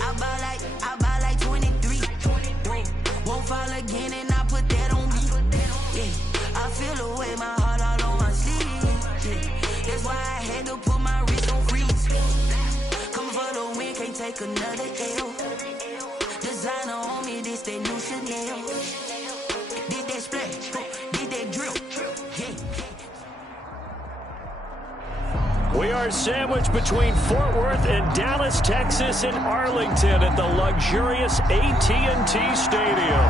I buy like 23. Won't fall again and I put that on me. Yeah, I feel the way, my heart all on my sleeve. Yeah, that's why I had to put my wrist on freeze. Coming for the win, can't take another L. Designer on me, this that new Chanel. Did that splash, did that drip. We are sandwiched between Fort Worth and Dallas, Texas, and Arlington at the luxurious AT&T Stadium.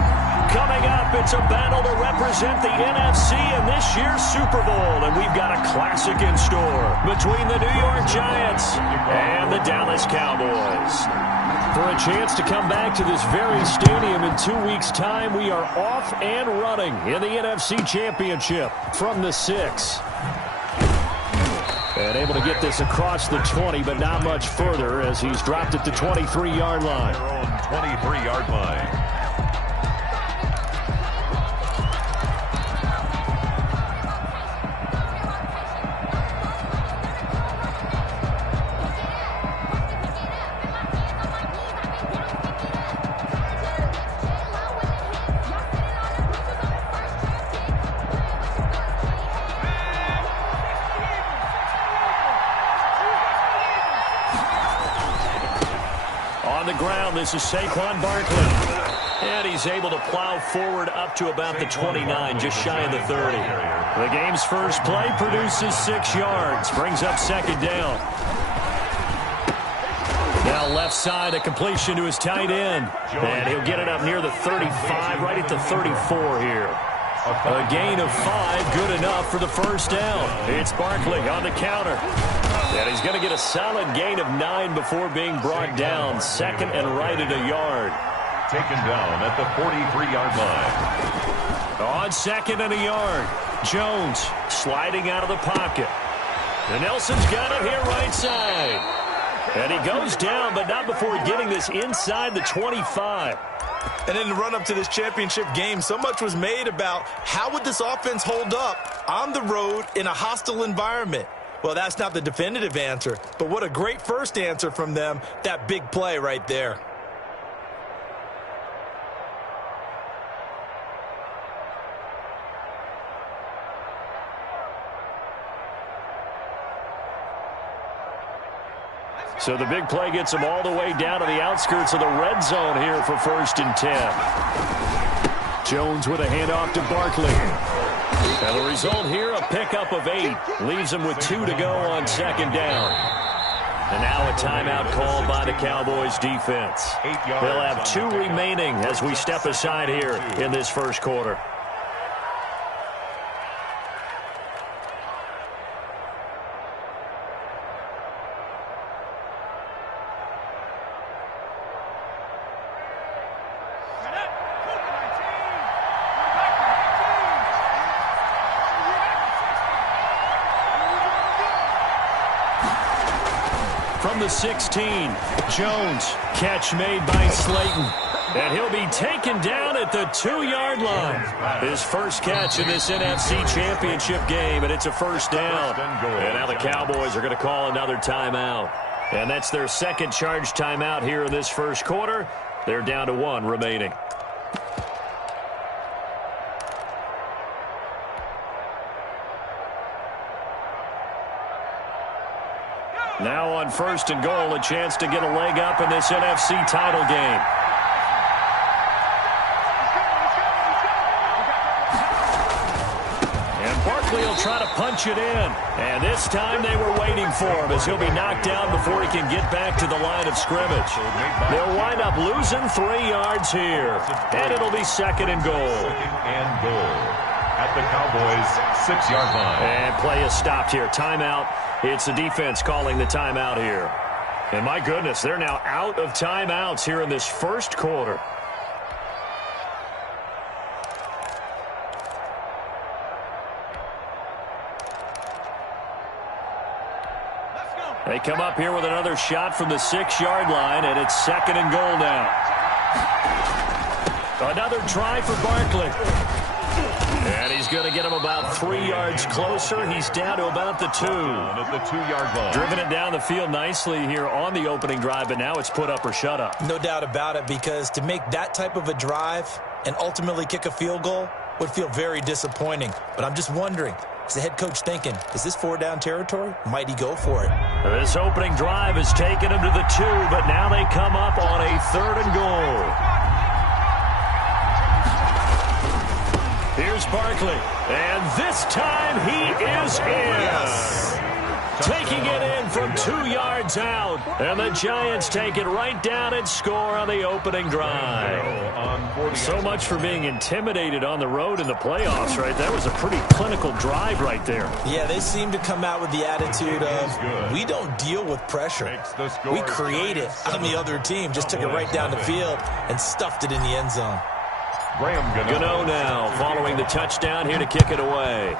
Coming up, it's a battle to represent the NFC in this year's Super Bowl, and we've got a classic in store between the New York Giants and the Dallas Cowboys. For a chance to come back to this very stadium in 2 weeks' time, we are off and running in the NFC Championship from the 6. And able to get this across the 20, but not much further as he's dropped it to 23-yard line. Their own 23-yard line. This is Saquon Barkley. And he's able to plow forward up to about the 29, just shy of the 30. The game's first play produces 6 yards, brings up second down. Now left side, a completion to his tight end. And he'll get it up near the 35, right at the 34 here. A gain of 5, good enough for the first down. It's Barkley on the counter. And he's going to get a solid gain of 9 before being brought down. Second and right at a yard. Taken down at the 43-yard line. On second and a yard. Jones sliding out of the pocket. And Nelson's got it here right side. And he goes down, but not before getting this inside the 25. And in the run-up to this championship game, so much was made about how would this offense hold up on the road in a hostile environment. Well, that's not the definitive answer, but what a great first answer from them, that big play right there. So the big play gets them all the way down to the outskirts of the red zone here for 1st and 10. Jones with a handoff to Barkley. And the result here, a pickup of 8. Leaves them with 2 to go on second down. And now a timeout called by the Cowboys defense. They'll have 2 remaining as we step aside here in this first quarter. From the 16, Jones, catch made by Slayton. And he'll be taken down at the 2-yard line. His first catch in this NFC Championship game, and it's a first down. And now the Cowboys are going to call another timeout. And that's their second charge timeout here in this first quarter. They're down to 1 remaining. Now on 1st and goal, a chance to get a leg up in this NFC title game. And Barkley will try to punch it in. And this time they were waiting for him as he'll be knocked down before he can get back to the line of scrimmage. They'll wind up losing 3 yards here. And it'll be 2nd and goal. 2nd and goal at the Cowboys' 6-yard line. And play is stopped here. Timeout. It's the defense calling the timeout here. And my goodness, they're now out of timeouts here in this first quarter. They come up here with another shot from the 6-yard line, and it's 2nd and goal now. Another try for Barkley. And he's going to get him about 3 yards closer. He's down to about the 2. At the 2-yard line. Driven it down the field nicely here on the opening drive, but now it's put up or shut up. No doubt about it, because to make that type of a drive and ultimately kick a field goal would feel very disappointing. But I'm just wondering, is the head coach thinking, is this 4-down territory? Might he go for it? This opening drive has taken him to the 2, but now they come up on a 3rd and goal. Here's Barkley, and this time he is in. Yes. Taking it in from 2 yards out, and the Giants take it right down and score on the opening drive. So much for being intimidated on the road in the playoffs, right? That was a pretty clinical drive right there. Yeah, they seem to come out with the attitude of, we don't deal with pressure. We create it on the other team. Just took it right down the field and stuffed it in the end zone. Gano now following the touchdown here to kick it away.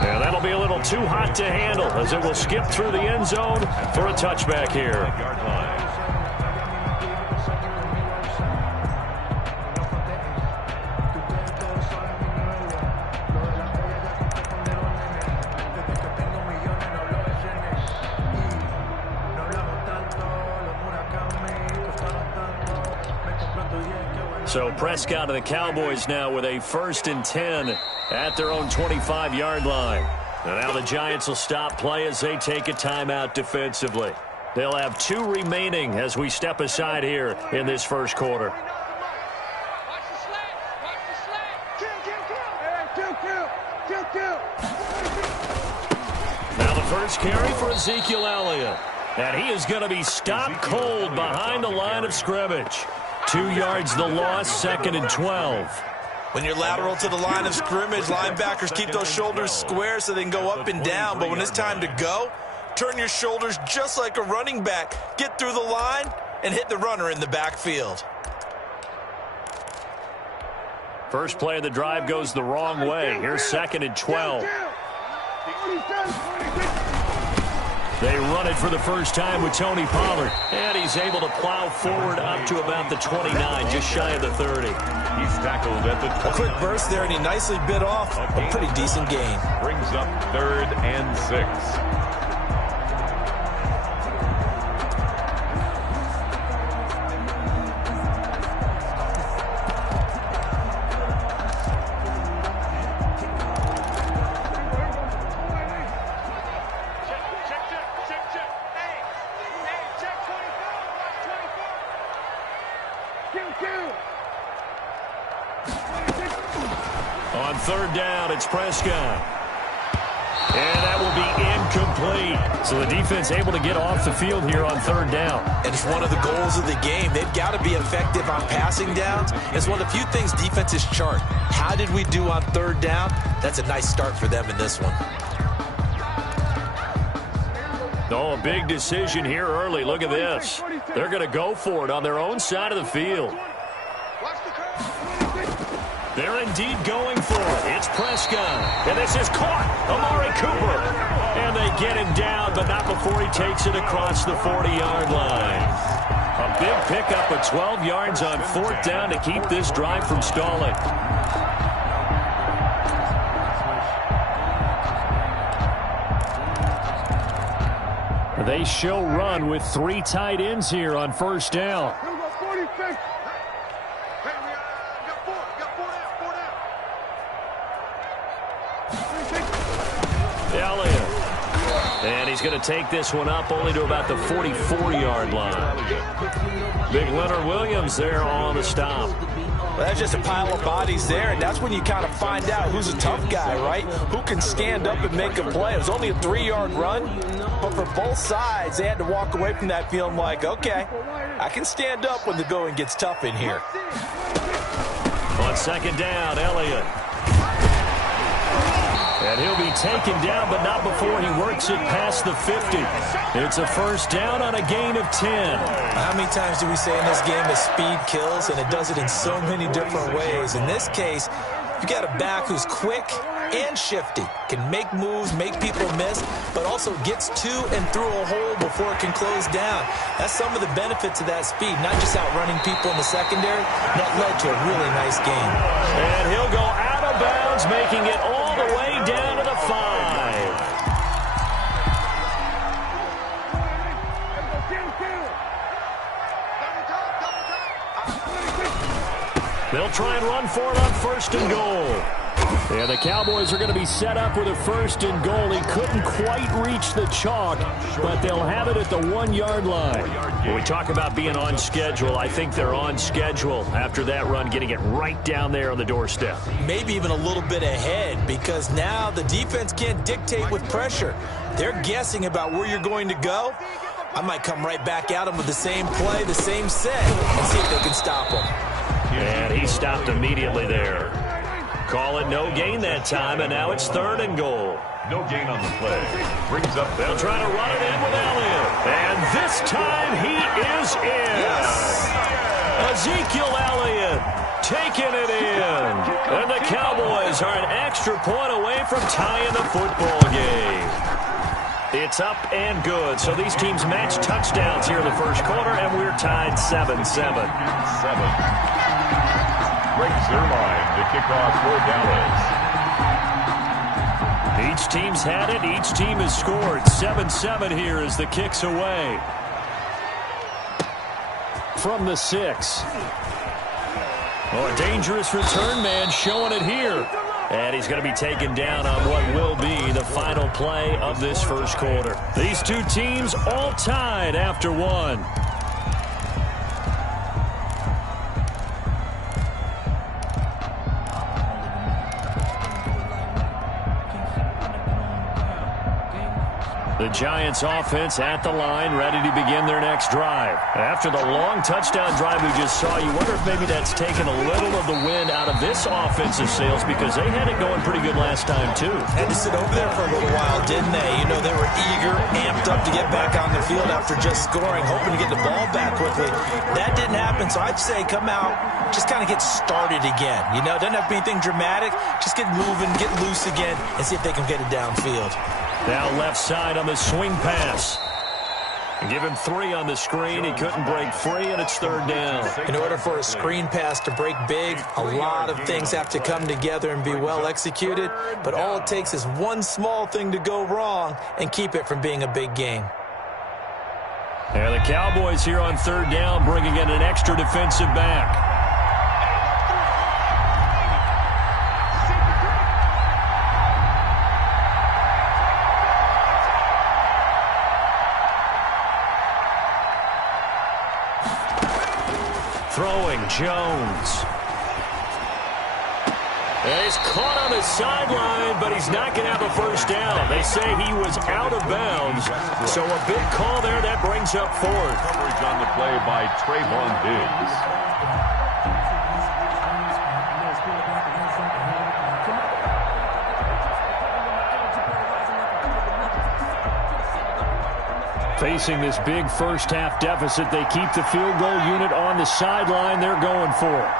And that'll be a little too hot to handle as it will skip through the end zone for a touchback here. So Prescott of the Cowboys now with a 1st and 10 at their own 25-yard line. And now the Giants will stop play as they take a timeout defensively. They'll have 2 remaining as we step aside here in this first quarter. Now the first carry for Ezekiel Elliott. And he is going to be stopped cold behind the line of scrimmage. 2 yards the loss, 2nd and 12. When you're lateral to the line of scrimmage, linebackers keep those shoulders square so they can go up and down. But when it's time to go, turn your shoulders just like a running back. Get through the line and hit the runner in the backfield. First play of the drive goes the wrong way. Here's 2nd and 12. They run it for the first time with Tony Pollard. And he's able to plow forward up to about the 29, just shy of the 30. He's tackled at the 29. A quick burst there, and he nicely bit off a pretty decent gain. Brings up 3rd and 6. On 3rd down, it's Prescott. And that will be incomplete. So the defense able to get off the field here on 3rd down. And it's one of the goals of the game. They've got to be effective on passing downs. It's one of the few things defenses chart. How did we do on 3rd down? That's a nice start for them in this one. Oh, a big decision here early. Look at this. They're going to go for it on their own side of the field. They're indeed going for it. It's Prescott. And this is caught. Amari Cooper. And they get him down, but not before he takes it across the 40-yard line. A big pickup of 12 yards on 4th down to keep this drive from stalling. They show run with 3 tight ends here on 1st down. Elliott. And he's going to take this one up only to about the 44-yard line. Big Leonard Williams there on the stop. Well, that's just a pile of bodies there, and that's when you kind of find out who's a tough guy, right? Who can stand up and make a play. It was only a 3-yard run, but for both sides, they had to walk away from that feeling like, okay, I can stand up when the going gets tough in here. On 2nd down, Elliott. And he'll be taken down, but not before he works it past the 50. It's a 1st down on a gain of 10. How many times do we say in this game that speed kills, and it does it in so many different ways? In this case, you got a back who's quick, and shifty. Can make moves, make people miss, but also gets to and through a hole before it can close down. That's some of the benefits of that speed, not just outrunning people in the secondary. That led to a really nice game. And he'll go out of bounds, making it all the way down to the 5. They'll try and run for it on 1st and goal. Yeah, the Cowboys are going to be set up with a 1st and goal. He couldn't quite reach the chalk, but they'll have it at the 1-yard line. When we talk about being on schedule, I think they're on schedule after that run, getting it right down there on the doorstep. Maybe even a little bit ahead, because now the defense can't dictate with pressure. They're guessing about where you're going to go. I might come right back at them with the same play, the same set, and see if they can stop them. And he stopped immediately there. Call it no gain that time, and now it's 3rd and goal. No gain on the play. Brings up. They'll try to run it in with Elliott. And this time he is in. Yes. Ezekiel Elliott taking it in. And the Cowboys are an extra point away from tying the football game. It's up and good. So these teams match touchdowns here in the 1st quarter, and we're tied 7-7. 7. Greg Zuerlein to kick off for Dallas. Each team's had it. Each team has scored. 7-7 here as the kick's away. From the 6. Oh, a dangerous return man showing it here. And he's going to be taken down on what will be the final play of this 1st quarter. These two teams all tied after 1. The Giants offense at the line, ready to begin their next drive. After the long touchdown drive we just saw, you wonder if maybe that's taken a little of the wind out of this offensive sails, because they had it going pretty good last time too. Had to sit over there for a little while, didn't they? You know, they were eager, amped up to get back on the field after just scoring, hoping to get the ball back quickly. That didn't happen, so I'd say come out, just kind of get started again. You know, doesn't have to be anything dramatic. Just get moving, get loose again, and see if they can get it downfield. Now left side on the swing pass. Give him 3 on the screen. He couldn't break free, and it's 3rd down. In order for a screen pass to break big, a lot of things have to come together and be well executed. But all it takes is one small thing to go wrong and keep it from being a big game. And the Cowboys here on 3rd down, bringing in an extra defensive back. Throwing Jones. And he's caught on the sideline, but he's not going to have a 1st down. They say he was out of bounds. So a big call there that brings up 4th. Coverage on the play by Trayvon Diggs. Facing this big 1st half deficit, they keep the field goal unit on the sideline. They're going for it.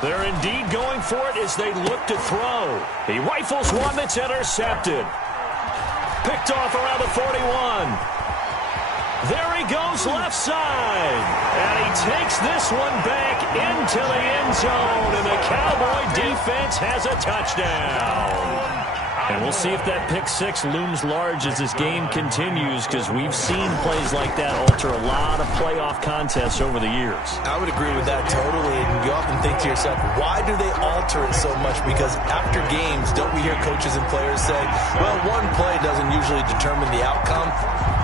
They're indeed going for it as they look to throw. He rifles one that's intercepted. Picked off around the 41. There he goes left side. And he takes this one back into the end zone. And the Cowboy defense has a touchdown. And we'll see if that pick 6 looms large as this game continues, because we've seen plays like that alter a lot of playoff contests over the years. I would agree with that totally. And you often think to yourself, why do they alter it so much? Because after games, don't we hear coaches and players say, well, one play doesn't usually determine the outcome?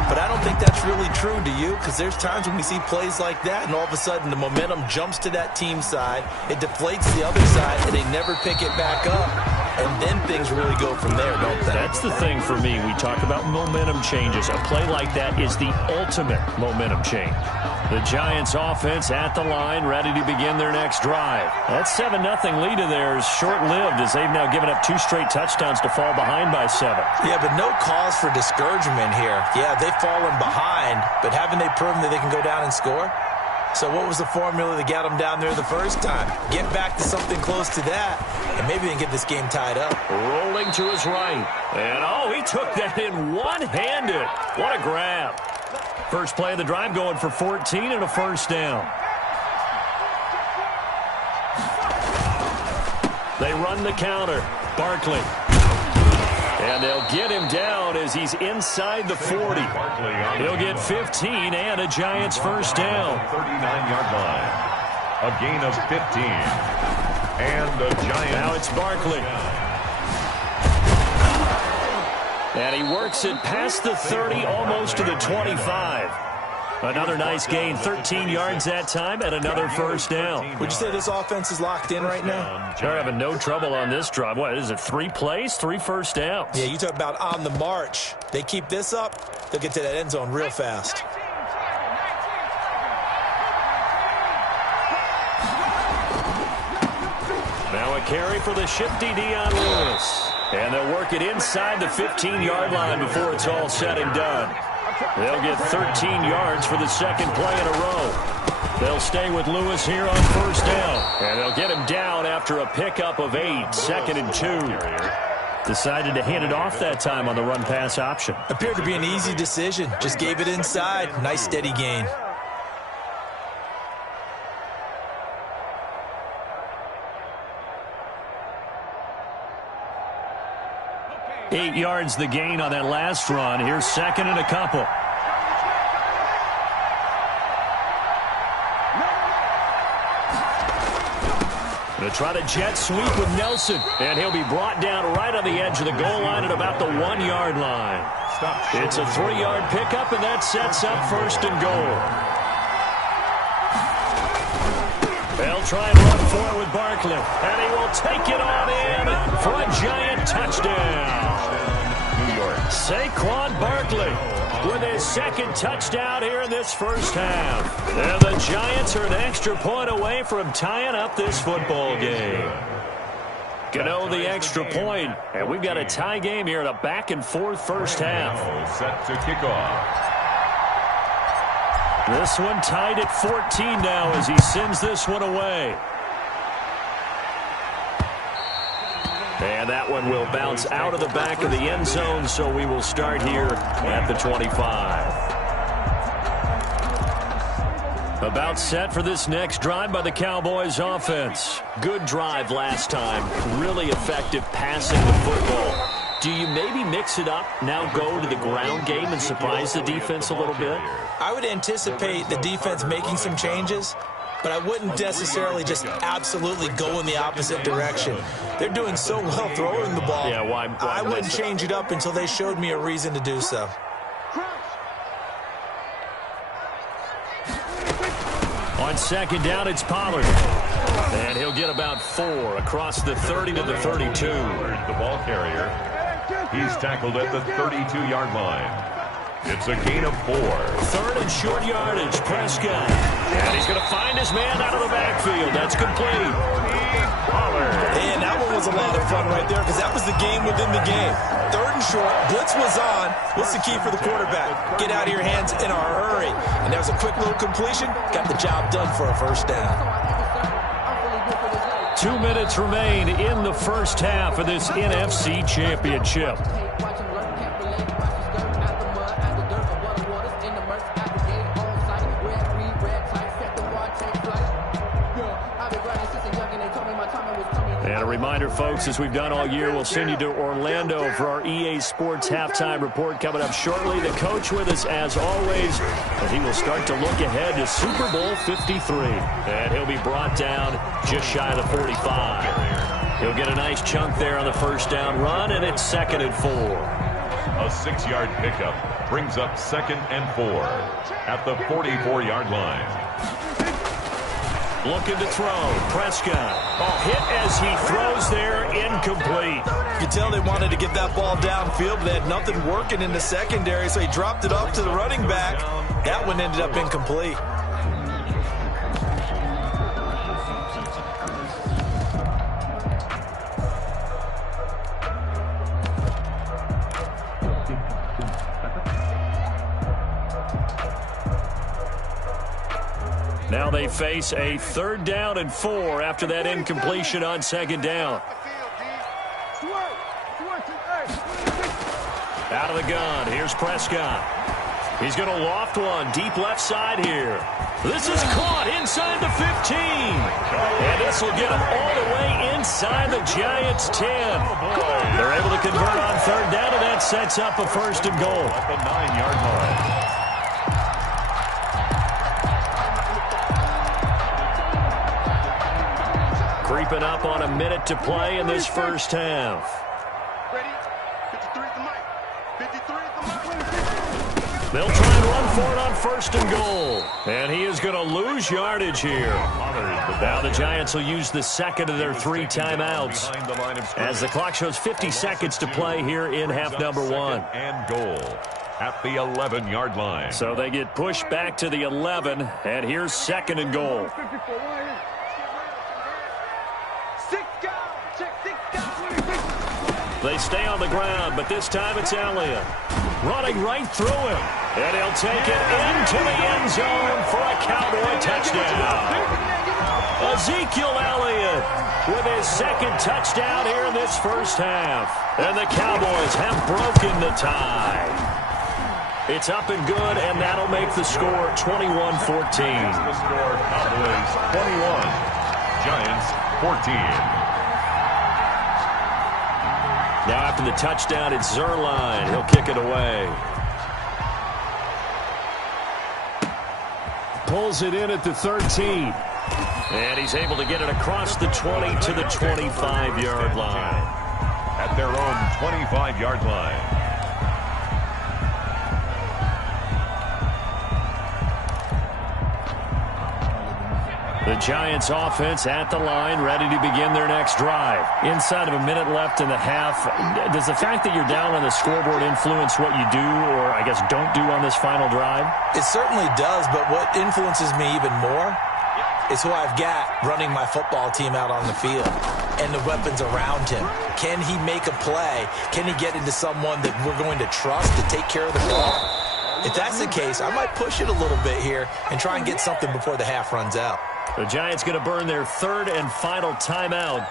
But I don't think that's really true, do you? Because there's times when we see plays like that, and all of a sudden the momentum jumps to that team side, it deflates the other side, and they never pick it back up. and then things really go from there, don't they? That's the thing for me. We talk about momentum changes. A play like that is the ultimate momentum change. The Giants offense at the line, ready to begin their next drive. That 7-0 lead of theirs short-lived as they've now given up 2 straight touchdowns to fall behind by 7. Yeah, but no cause for discouragement here. Yeah, they've fallen behind, but haven't they proven that they can go down and score? So what was the formula that got them down there the first time? Get back to something close to that, and maybe they can get this game tied up. Rolling to his right. And, he took that in one-handed. What a grab. First play of the drive going for 14 and a first down. They run the counter. Barkley. And they'll get him down as he's inside the 40. He'll get 15 and a Giants first down. 39-yard line. A gain of 15. And the Giants. Now it's Barkley. And he works it past the 30, almost to the 25. Another nice gain, 13 yards that time, and another first down. Would you say this offense is locked in right now? They're having no trouble on this drive. What is it, 3 plays, 3 first downs? Yeah, you talk about on the march. They keep this up, they'll get to that end zone real fast. Now a carry for the shifty Dion Lewis. And they'll work it inside the 15-yard line before it's all said and done. They'll get 13 yards for the second play in a row. They'll stay with Lewis here on first down. And they'll get him down after a pickup of 8, 2nd and 2. Decided to hand it off that time on the run-pass option. Appeared to be an easy decision. Just gave it inside. Nice steady gain. 8 yards the gain on that last run. Here's 2nd and a couple. Going to try to jet sweep with Nelson. And he'll be brought down right on the edge of the goal line at about the 1-yard line. It's a 3-yard pickup, and that sets up 1st and goal. They'll try and run forward with Barkley. And he will take it on in for a Giant touchdown. Saquon Barkley with his 2nd touchdown here in this first half. And the Giants are an extra point away from tying up this football game. Gano the extra point, and we've got a tie game here in a back-and-forth first half. Set to kick off. This one tied at 14 now as he sends this one away. And that one will bounce out of the back of the end zone, so we will start here at the 25. About set for this next drive by the Cowboys offense. Good drive last time. Really effective passing the football. Do you maybe mix it up, now go to the ground game and surprise the defense a little bit? I would anticipate the defense making some changes, but I wouldn't necessarily just absolutely go in the opposite direction. They're doing so well throwing the ball. Yeah, why I wouldn't change it up until they showed me a reason to do so. On 2nd down, it's Pollard. And he'll get about 4 across the 30 to the 32. The ball carrier. He's tackled at the 32-yard line. It's a gain of 4. 3rd and short yardage, Prescott. And he's going to find his man out of the backfield. That's complete. And that one was a lot of fun right there because that was the game within the game. 3rd and short, blitz was on. What's the key for the quarterback? Get out of your hands in a hurry. And that was a quick little completion. Got the job done for a first down. 2 minutes remain in the first half of this NFC Championship. And a reminder, folks, as we've done all year, we'll send you to Orlando for our EA Sports halftime report coming up shortly. The coach with us, as always, and he will start to look ahead to Super Bowl 53. And he'll be brought down just shy of the 45. He'll get a nice chunk there on the first down run, and it's 2nd and 4. A 6-yard pickup brings up 2nd and 4 at the 44-yard line. Looking to throw. Prescott. Hit as he throws there. Incomplete. You could tell they wanted to get that ball downfield, but they had nothing working in the secondary, so he dropped it off to the running back. That one ended up incomplete. Now they face a 3rd down and 4 after that incompletion on 2nd down. Out of the gun, here's Prescott. He's going to loft one deep left side here. This is caught inside the 15. And this will get him all the way inside the Giants' 10. They're able to convert on 3rd down, and that sets up a 1st and goal. At the 9-yard line. Creeping up on a minute to play in this first half. Ready? 53 at the mic. 53 at the mic. They'll try and run for it on 1st and goal. And he is going to lose yardage here. Now the Giants will use the 2nd of their 3 timeouts as the clock shows 50 seconds to play here in half number 1. And goal at the 11-yard line. So they get pushed back to the 11, and here's 2nd and goal. They stay on the ground, but this time it's Elliott. Running right through him. And he'll take it into the end zone for a Cowboy touchdown. Ezekiel Elliott with his 2nd touchdown here in this first half. And the Cowboys have broken the tie. It's up and good, and that'll make the score 21-14. The score, Cowboys 21, Giants 14. Now after the touchdown, it's Zerline. He'll kick it away. Pulls it in at the 13. And he's able to get it across the 20 to the 25-yard line. At their own 25-yard line. The Giants offense at the line, ready to begin their next drive. Inside of a minute left in the half, does the fact that you're down on the scoreboard influence what you do or, I guess, don't do on this final drive? It certainly does, but what influences me even more is who I've got running my football team out on the field and the weapons around him. Can he make a play? Can he get into someone that we're going to trust to take care of the ball? If that's the case, I might push it a little bit here and try and get something before the half runs out. The Giants going to burn their 3rd and final timeout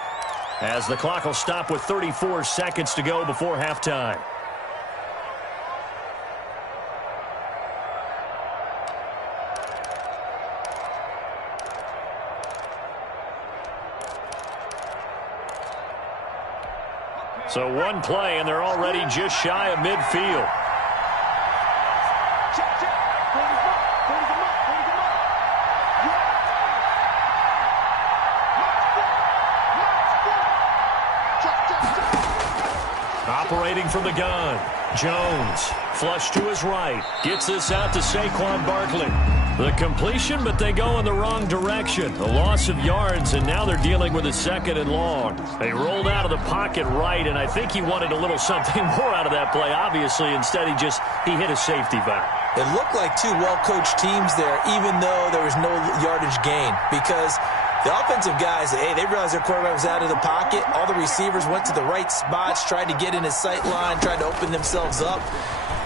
as the clock will stop with 34 seconds to go before halftime. So one play, and they're already just shy of midfield. Operating from the gun, Jones, flush to his right, gets this out to Saquon Barkley. The completion, but they go in the wrong direction. A loss of yards, and now they're dealing with a 2nd and long. They rolled out of the pocket right, and I think he wanted a little something more out of that play. Obviously, instead he hit a safety valve. It looked like 2 well-coached teams there, even though there was no yardage gain, because the offensive guys, they realized their quarterback was out of the pocket. All the receivers went to the right spots, tried to get in his sight line, tried to open themselves up.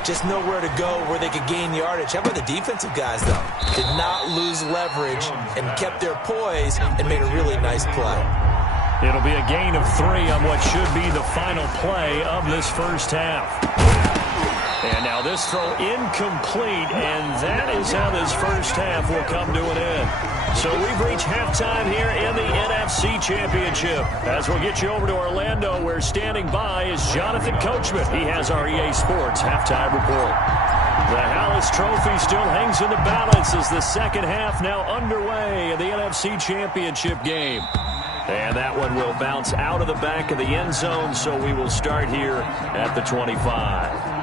Just nowhere to go where they could gain yardage. How about the defensive guys, though? Did not lose leverage and kept their poise and made a really nice play. It'll be a gain of 3 on what should be the final play of this first half. And now this throw incomplete, and that is how this first half will come to an end. So we've reached halftime here in the NFC Championship. As we'll get you over to Orlando, where standing by is Jonathan Coachman. He has our EA Sports halftime report. The Hallis Trophy still hangs in the balance as the second half now underway in the NFC Championship game. And that one will bounce out of the back of the end zone, so we will start here at the 25.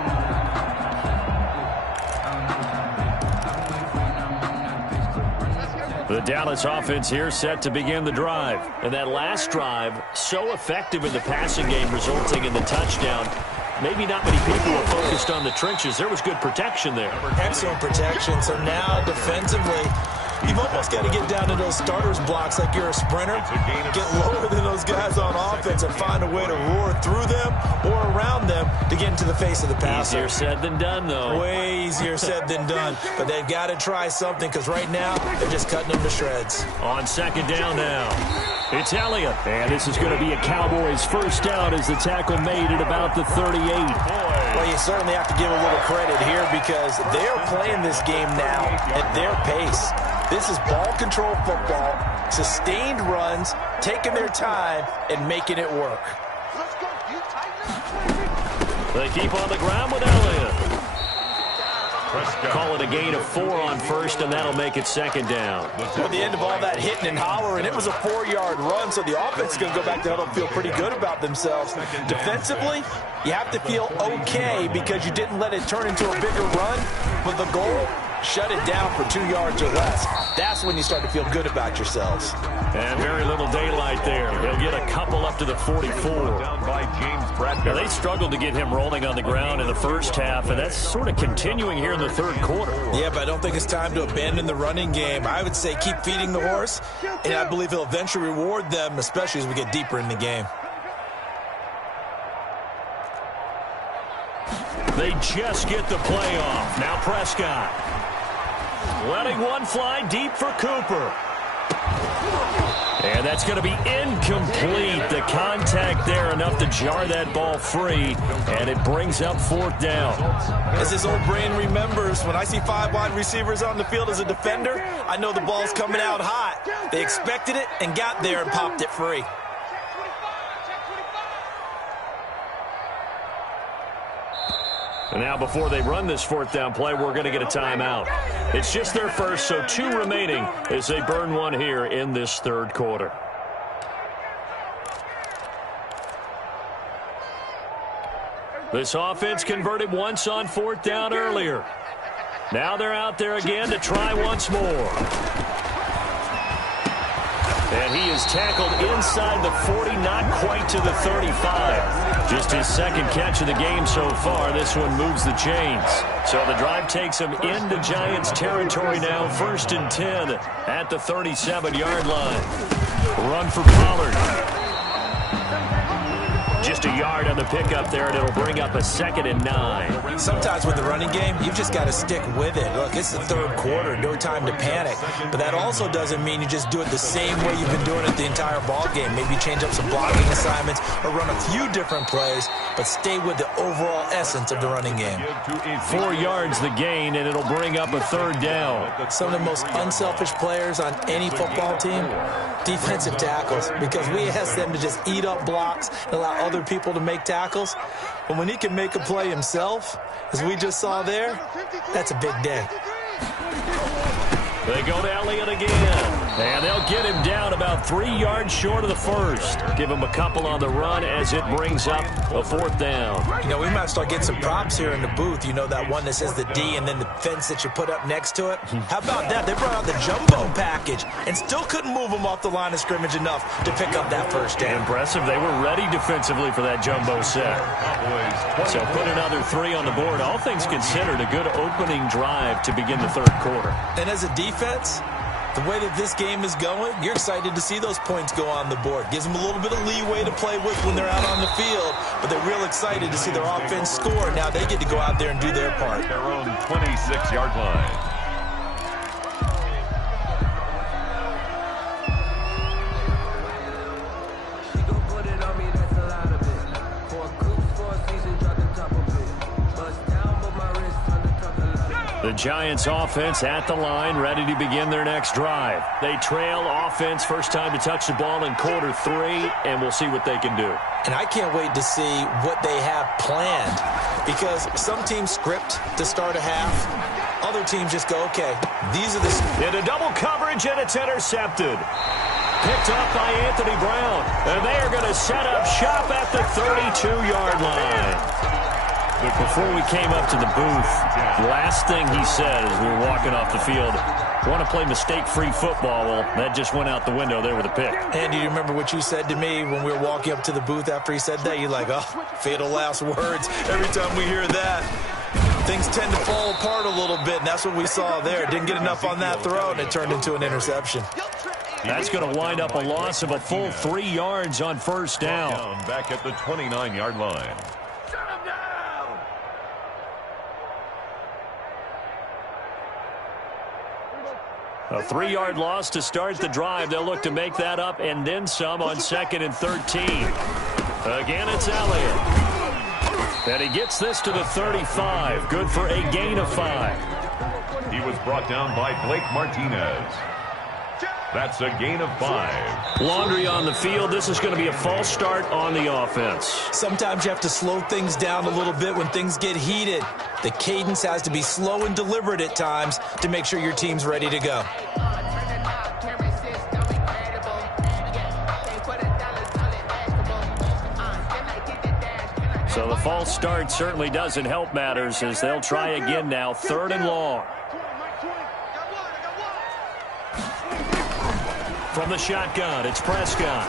The Dallas offense here set to begin the drive. And that last drive, so effective in the passing game, resulting in the touchdown. Maybe not many people were focused on the trenches. There was good protection there. Excellent protection. So now defensively, you've almost got to get down to those starters blocks like you're a sprinter. Get lower than those guys on offense and find a way to roar through them or around them to get into the face of the passer. Easier said than done, though. Way easier said than done. But they've got to try something because right now they're just cutting them to shreds. On second down now, it's Elliott. And this is going to be a Cowboys first down as the tackle made at about the 38. Well, you certainly have to give a little credit here because they're playing this game now at their pace. This is ball control football, sustained runs, taking their time, and making it work. They keep on the ground with Elliott. Call it a gain of 4 on first, and that'll make it second down. At the end of all that hitting and hollering, it was a 4-yard run, so the offense is going to go back to huddle and feel pretty good about themselves. Defensively, you have to feel okay because you didn't let it turn into a bigger run, but the goal, shut it down for 2 yards or less. That's when you start to feel good about yourselves. And very little daylight there. He'll get a couple up to the 44. Now, they struggled to get him rolling on the ground in the first half, and that's sort of continuing here in the third quarter. Yeah, but I don't think it's time to abandon the running game. I would say keep feeding the horse, and I believe he'll eventually reward them, especially as we get deeper in the game. They just get the play off. Now Prescott. Letting one fly deep for Cooper. And that's going to be incomplete. The contact there enough to jar that ball free, and it brings up fourth down. As his old brain remembers, when I see 5 wide receivers on the field as a defender, I know the ball's coming out hot. They expected it and got there and popped it free. And now before they run this fourth down play, we're going to get a timeout. It's just their first, so 2 remaining as they burn one here in this third quarter. This offense converted once on fourth down earlier. Now they're out there again to try once more. And he is tackled inside the 40, not quite to the 35. Just his second catch of the game so far. This one moves the chains. So the drive takes him into Giants territory now. 1st and 10 at the 37-yard line. Run for Pollard. Just a yard on the pickup there, and it'll bring up a 2nd and 9. Sometimes with the running game, you've just got to stick with it. Look, it's the third quarter, no time to panic. But that also doesn't mean you just do it the same way you've been doing it the entire ball game. Maybe change up some blocking assignments or run a few different plays, but stay with the overall essence of the running game. 4 yards the gain, and it'll bring up a 3rd down. Some of the most unselfish players on any football team, defensive tackles, because we ask them to just eat up blocks and allow other people to make tackles. But when he can make a play himself, as we just saw there, that's a big day. They go to Elliott again. And they'll get him down about 3 yards short of the first. Give him a couple on the run as it brings up a 4th down. You know, we might start getting some props here in the booth. You know, that one that says the D and then the fence that you put up next to it? How about that? They brought out the jumbo package and still couldn't move him off the line of scrimmage enough to pick up that first down. Impressive. They were ready defensively for that jumbo set. So put another 3 on the board. All things considered, a good opening drive to begin the third quarter. And as a defense, the way that this game is going, you're excited to see those points go on the board. Gives them a little bit of leeway to play with when they're out on the field, but they're real excited to see their offense score. Now they get to go out there and do their part. Their own 26-yard line. The Giants offense at the line, ready to begin their next drive. They trail offense, first time to touch the ball in quarter 3, and we'll see what they can do. And I can't wait to see what they have planned, because some teams script to start a half. Other teams just go, okay, these are the... Into double coverage, and it's intercepted. Picked up by Anthony Brown, and they are going to set up shop at the 32-yard line. Before we came up to the booth, the last thing he said as we were walking off the field, want to play mistake-free football. Well, that just went out the window there with a pick. Andy, do you remember what you said to me when we were walking up to the booth after he said that? You're like, oh, fatal last words. Every time we hear that, things tend to fall apart a little bit, and that's what we saw there. Didn't get enough on that throw, and it turned into an interception. That's going to wind up a loss of a full 3 yards on first down. Back at the 29-yard line. A 3-yard loss to start the drive. They'll look to make that up and then some on 2nd and 13. Again, it's Elliott. And he gets this to the 35. Good for a gain of 5. He was brought down by Blake Martinez. That's a gain of 5. Laundry on the field. This is going to be a false start on the offense. Sometimes you have to slow things down a little bit when things get heated. The cadence has to be slow and deliberate at times to make sure your team's ready to go. So the false start certainly doesn't help matters as they'll try again now. 3rd and long. From the shotgun, it's Prescott.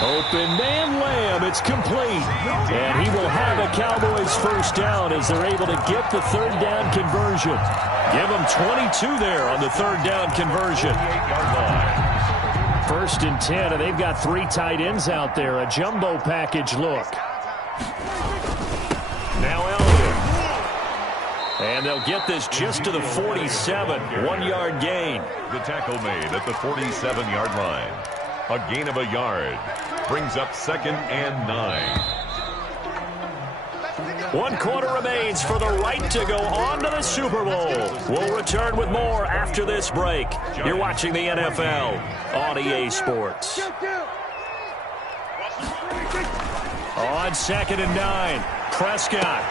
Open man, Lamb. It's complete. And he will have a Cowboys first down as they're able to get the 3rd down conversion. Give them 22 there on the 3rd down conversion. 1st and 10, and they've got 3 tight ends out there. A jumbo package look. Now Elliott. And they'll get this just to the 47. 1-yard gain. The tackle made at the 47-yard line. A gain of a yard. Brings up 2nd and 9. 1 quarter remains for the right to go on to the Super Bowl. We'll return with more after this break. You're watching the NFL on EA Sports. On 2nd and 9, Prescott.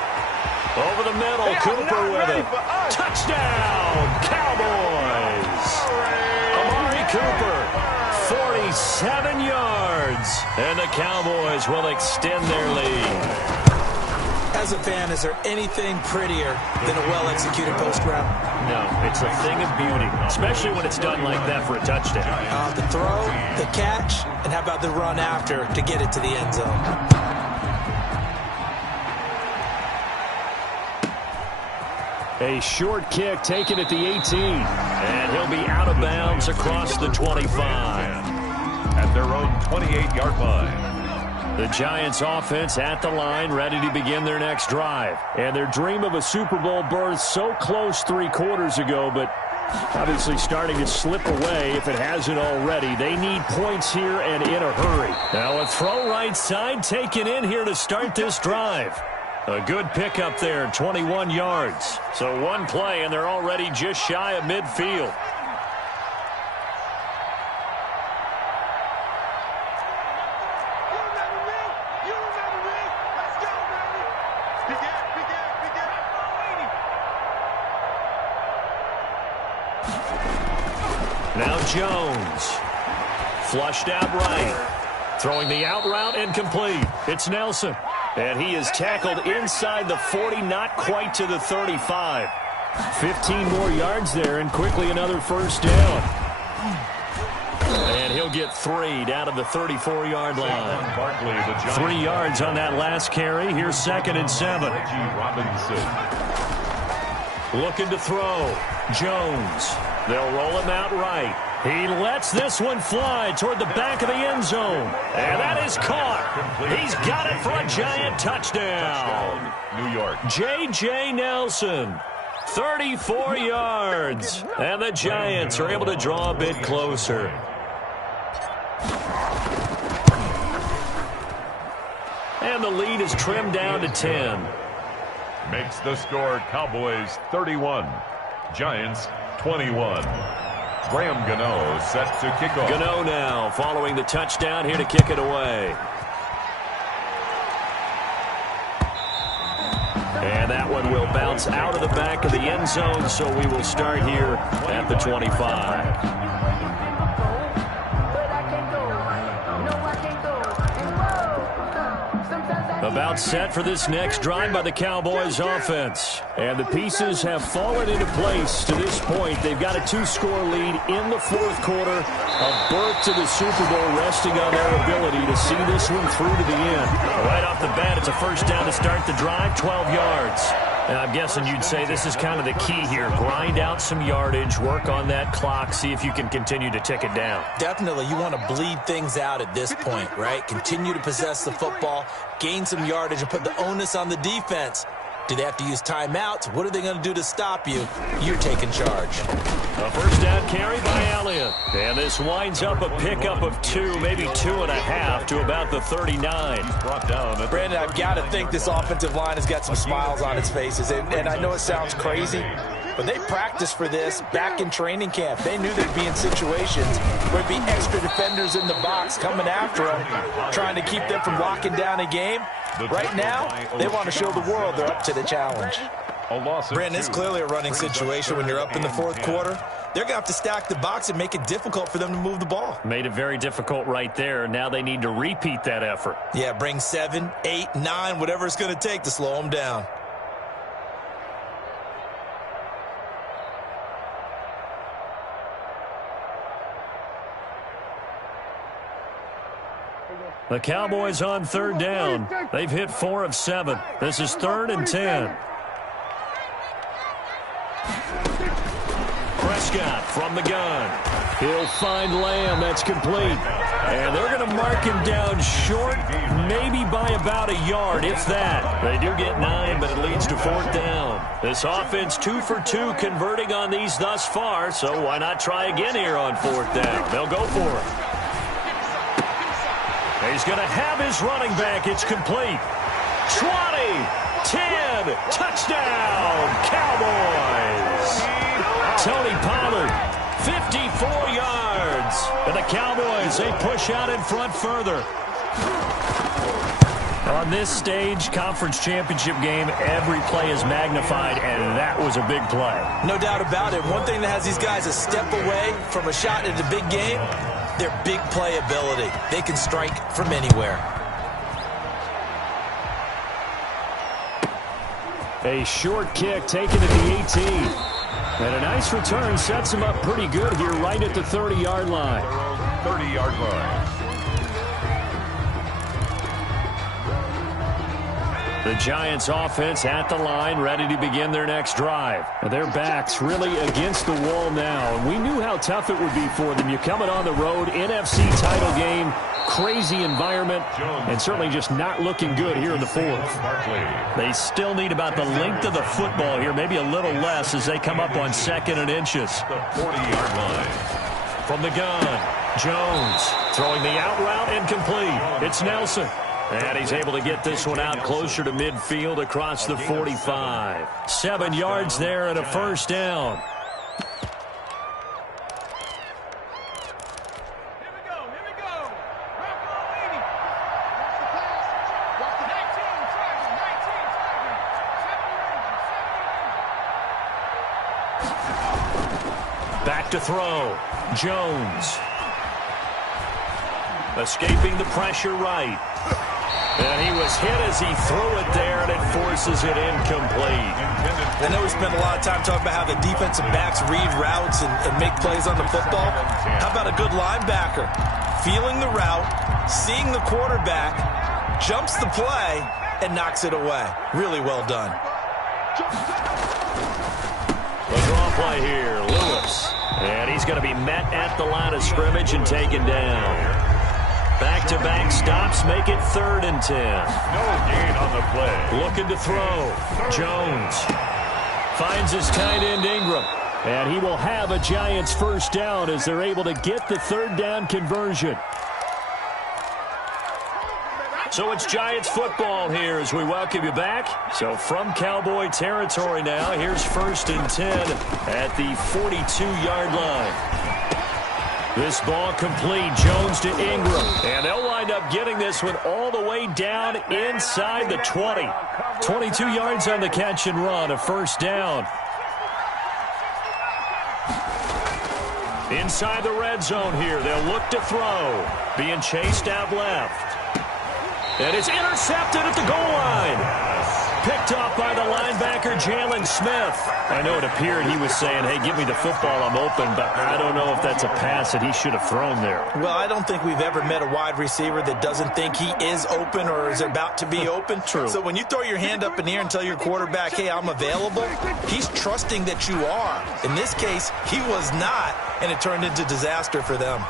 Over the middle, Cooper with it. Touchdown, Cowboys. Amari Cooper, 47 yards. And the Cowboys will extend their lead. As a fan, is there anything prettier than a well-executed post route? No, it's a thing of beauty, especially when it's done like that for a touchdown. The throw, the catch, and how about the run after to get it to the end zone? A short kick taken at the 18. And he'll be out of bounds across the 25. At their own 28-yard line. The Giants offense at the line, ready to begin their next drive. And their dream of a Super Bowl berth so close 3 quarters ago, but obviously starting to slip away if it hasn't already. They need points here and in a hurry. Now a throw right side taken in here to start this drive. A good pickup there, 21 yards. So 1 play, and they're already just shy of midfield. Now Jones. Flushed out right. Throwing the out route incomplete. It's Nelson. And he is tackled inside the 40, not quite to the 35. 15 more yards there, and quickly another first down. And he'll get 3 down to the 34-yard line. 3 yards on that last carry. Here's 2nd and 7. Looking to throw. Jones. They'll roll him out right. He lets this one fly toward the back of the end zone. And that is caught. He's got it for a giant touchdown. New York. J.J. Nelson. 34 yards. And the Giants are able to draw a bit closer. And the lead is trimmed down to 10. Makes the score Cowboys 31. Giants 21. Graham Gano set to kick off. Gano now following the touchdown here to kick it away. And that one will bounce out of the back of the end zone, so we will start here at the 25. About set for this next drive by the Cowboys offense. And the pieces have fallen into place to this point. They've got a 2-score lead in the fourth quarter. A berth to the Super Bowl resting on their ability to see this one through to the end. Right off the bat, it's a first down to start the drive, 12 yards. And I'm guessing you'd say this is kind of the key here. Grind out some yardage, work on that clock, see if you can continue to tick it down. Definitely, you want to bleed things out at this point, right? Continue to possess the football, gain some yardage, and put the onus on the defense. Do they have to use timeouts? What are they going to do to stop you? You're taking charge. A first down carry by Elliott. And this winds up a pickup of 2, maybe 2.5 to about the 39. Brought down. Brandon, I've got to think this offensive line has got some smiles on its faces. And I know it sounds crazy, but they practiced for this back in training camp. They knew they'd be in situations where there'd be extra defenders in the box coming after them, trying to keep them from locking down a game. Right now, they want to show the world they're up to the challenge. Brandon, it's clearly a running situation when you're up in the fourth quarter. They're going to have to stack the box and make it difficult for them to move the ball. Made it very difficult right there. Now they need to repeat that effort. Yeah, bring 7, 8, 9, whatever it's going to take to slow them down. The Cowboys on third down. They've hit 4 of 7. This is 3rd and 10. Prescott from the gun. He'll find Lamb. That's complete. And they're going to mark him down short, maybe by about a yard, if that. They do get 9, but it leads to 4th down. This offense 2 for 2 converting on these thus far, so why not try again here on 4th down? They'll go for it. He's going to have his running back. It's complete. 20, 10, touchdown, Cowboys. Tony Pollard, 54 yards. And the Cowboys, they push out in front further. On this stage, conference championship game, every play is magnified, and that was a big play. No doubt about it. One thing that has these guys a step away from a shot at a big game, their big play ability. They can strike from anywhere. A short kick taken at the 18. And a nice return sets him up pretty good here right at the 30-yard line. 30-yard line. The Giants offense at the line, ready to begin their next drive. Their backs really against the wall now. And we knew how tough it would be for them. You're coming on the road, NFC title game, crazy environment, and certainly just not looking good here in the fourth. They still need about the length of the football here, maybe a little less as they come up on 2nd and inches. The 40-yard line. From the gun, Jones throwing the out route incomplete. It's Nelson. And he's able to get this one out closer to midfield across the 45. 7 yards there and a first down. Back to throw. Jones. Escaping the pressure right. And he was hit as he threw it there, and it forces it incomplete. I know we spent a lot of time talking about how the defensive backs read routes and make plays on the football. How about a good linebacker? Feeling the route, seeing the quarterback, jumps the play, and knocks it away. Really well done. The draw play here, Lewis. And he's going to be met at the line of scrimmage and taken down. Back-to-back stops make it 3rd and 10. No gain on the play. Looking to throw. Jones finds his tight end Ingram. And he will have a Giants first down as they're able to get the 3rd down conversion. So it's Giants football here as we welcome you back. So from Cowboy territory now, here's 1st and 10 at the 42-yard line. This ball complete. Jones to Ingram. And they'll wind up getting this one all the way down inside the 20. 22 yards on the catch and run. A first down. Inside the red zone here. They'll look to throw. Being chased out left. And it's intercepted at the goal line. Picked off by the linebacker, Jalen Smith. I know it appeared he was saying, hey, give me the football, I'm open, but I don't know if that's a pass that he should have thrown there. Well, I don't think we've ever met a wide receiver that doesn't think he is open or is about to be open. True. So when you throw your hand up in the air and tell your quarterback, hey, I'm available, he's trusting that you are. In this case, he was not, and it turned into disaster for them.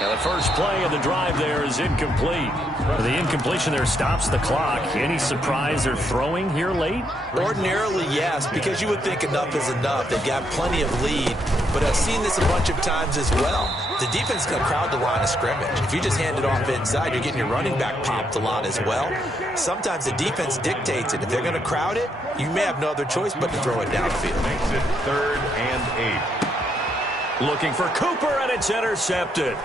Now the first play of the drive there is incomplete. The incompletion there stops the clock. Any surprise they're throwing here late? Ordinarily, yes, because you would think enough is enough. They've got plenty of lead, but I've seen this a bunch of times as well. The defense is going to crowd the line of scrimmage. If you just hand it off inside, you're getting your running back popped a lot as well. Sometimes the defense dictates it. If they're going to crowd it, you may have no other choice but to throw it downfield. Makes it 3rd and 8. Looking for Cooper, and it's intercepted.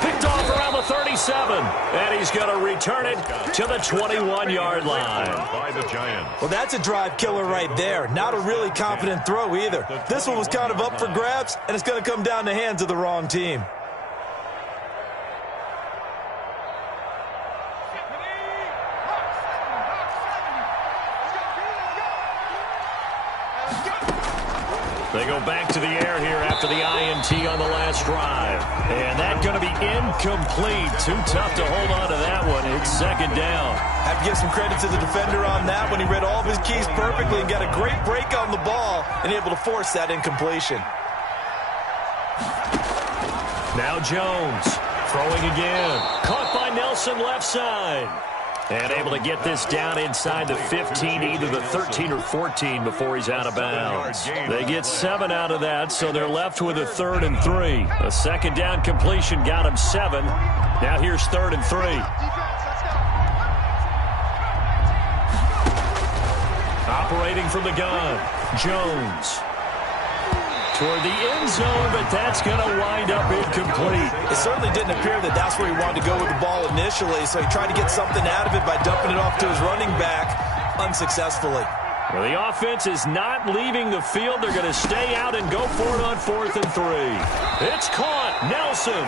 Picked off around the 37, and he's going to return it to the 21-yard line. By the Giants. Well, that's a drive killer right there. Not a really confident throw either. This one was kind of up for grabs, and it's going to come down the hands of the wrong team. They go back to the air here after the INT on the last drive. And that's going to be incomplete. Too tough to hold on to that one. It's 2nd down. I have to give some credit to the defender on that one. He read all of his keys perfectly and got a great break on the ball and able to force that incompletion. Now Jones throwing again. Caught by Nelson left side. And able to get this down inside the 15, either the 13 or 14 before he's out of bounds. They get 7 out of that, so they're left with a 3rd and 3. A 2nd down completion got him 7. Now here's 3rd and 3. Operating from the gun, Jones. Toward the end zone, but that's going to wind up incomplete. It certainly didn't appear that that's where he wanted to go with the ball initially, so he tried to get something out of it by dumping it off to his running back unsuccessfully. Well, the offense is not leaving the field. They're going to stay out and go for it on 4th and 3. It's caught. Nelson.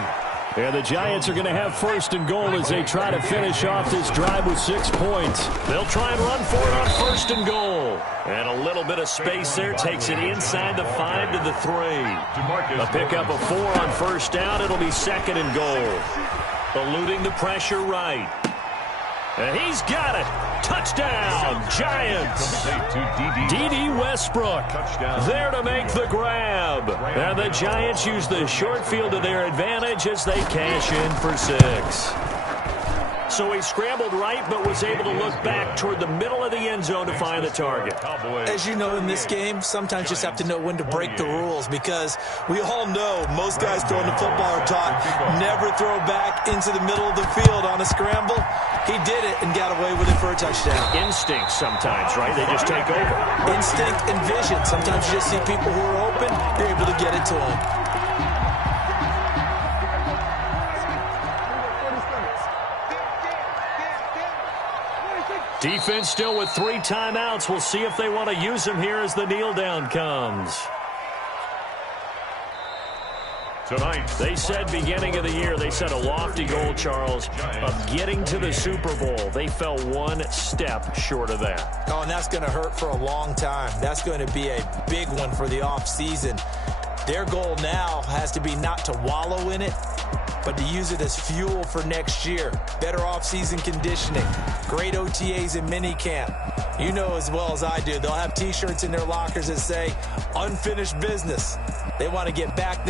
And the Giants are going to have 1st and goal as they try to finish off this drive with 6 points. They'll try and run for it on 1st and goal. And a little bit of space there takes it inside the 5 to the 3. A pickup of 4 on 1st down. It'll be 2nd and goal. Eluding the pressure right. And he's got it. Touchdown, Giants. D.D. Westbrook there to make the grab. And the Giants use the short field to their advantage as they cash in for 6. So he scrambled right, but was able to look back toward the middle of the end zone to find the target. As you know, in this game, sometimes you just have to know when to break the rules, because we all know most guys throwing the football are taught never throw back into the middle of the field on a scramble. He did it and got away with it for a touchdown. Instinct sometimes, right? They just take over. Instinct and vision. Sometimes you just see people who are open, you're able to get it to them. Defense still with 3 timeouts. We'll see if they want to use them here as the kneel down comes. Tonight, they said beginning of the year, they set a lofty goal, Charles, of getting to the Super Bowl. They fell 1 step short of that. Oh, and that's going to hurt for a long time. That's going to be a big one for the offseason. Their goal now has to be not to wallow in it, but to use it as fuel for next year. Better offseason conditioning, great OTAs and minicamp. You know as well as I do, they'll have T-shirts in their lockers that say, unfinished business. They want to get back